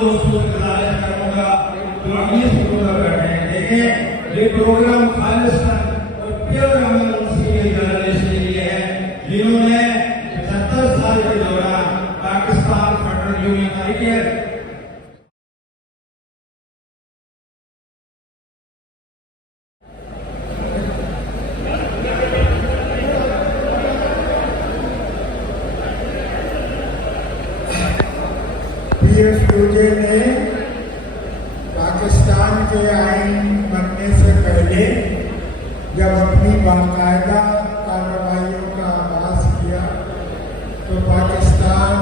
दोस्तों से गुजारिश करूंगा तो ये शुरू कर रहे हैं। देखें ये प्रोग्राम खालिस्तान और प्योर अमन उनकी जर्नलिस्ट के लिए है जिन्होंने 75 साल के दौरान पाकिस्तान फेडरल यूनियन आई है। पीएफयूजे ने पाकिस्तान के आइन बनने से पहले जब अपनी बाकायदा कार्रवाइयों का आगाज किया तो पाकिस्तान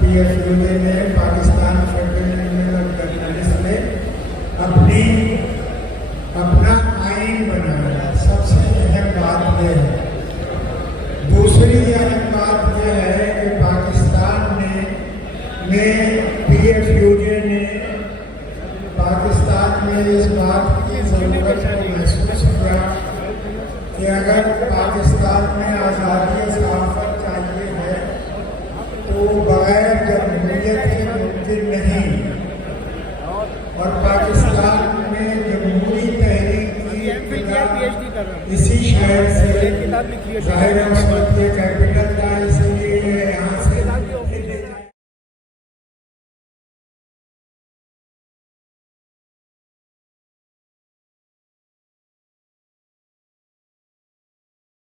पीएफयूजे ने Pakistan federal union of journalist ने अपना आइन बनाया। सबसे अहम बात यह है। दूसरी अहम बात यह है कि पाकिस्तान में पीएफयूजे ने पाकिस्तान में इस बात की जरूरत को महसूस किया कि अगर पाकिस्तान में आज़ादी सहाफ़त